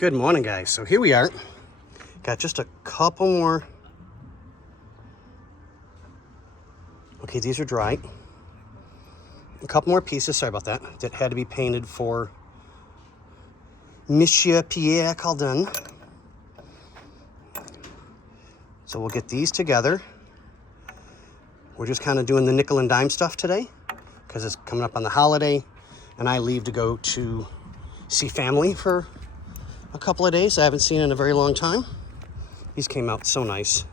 Good morning, guys. So here we are. Got just a couple more. Okay, these are dry. A couple more pieces, sorry about that, that had to be painted for Monsieur Pierre Cardin. So we'll get these together. We're just kind of doing the nickel and dime stuff today because it's coming up on the holiday and I leave to go to see family for a couple of days I haven't seen in a very long time. These came out so nice.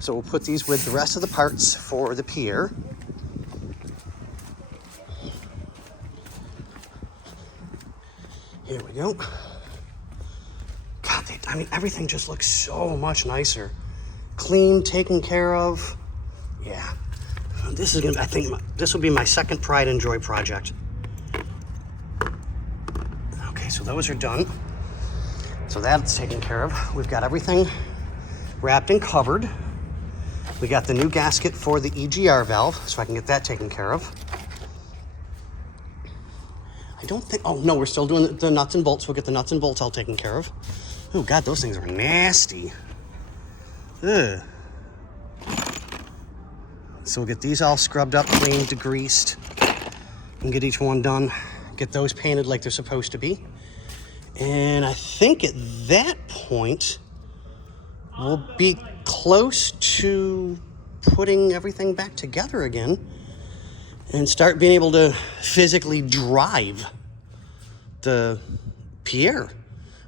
So we'll put these with the rest of the parts for the Pierre. Here we go. God, I mean, everything just looks so much nicer. Clean, taken care of. Yeah. This is gonna, I think, this will be my second Pride and Joy project. Okay, so those are done. So that's taken care of. We've got everything wrapped and covered. We got the new gasket for the EGR valve, so I can get that taken care of. I don't think, oh no, we're still doing the nuts and bolts. We'll get the nuts and bolts all taken care of. Oh God, those things are nasty. Ugh. So we'll get these all scrubbed up, cleaned, degreased, and get each one done. Get those painted like they're supposed to be. And I think at that point, we'll be close to putting everything back together again and start being able to physically drive the Pierre.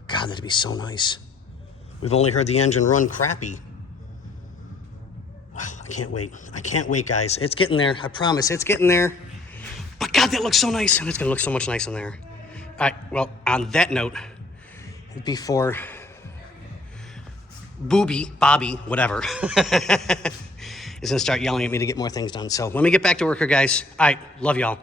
God, that'd be so nice. We've only heard the engine run crappy. Oh, I can't wait. I can't wait, guys. It's getting there. I promise, it's getting there. But God, that looks so nice, and it's gonna look so much nice in there. All right, well, on that note, before Bobby, whatever, is gonna start yelling at me to get more things done. So let me get back to work here, guys. All right, love y'all.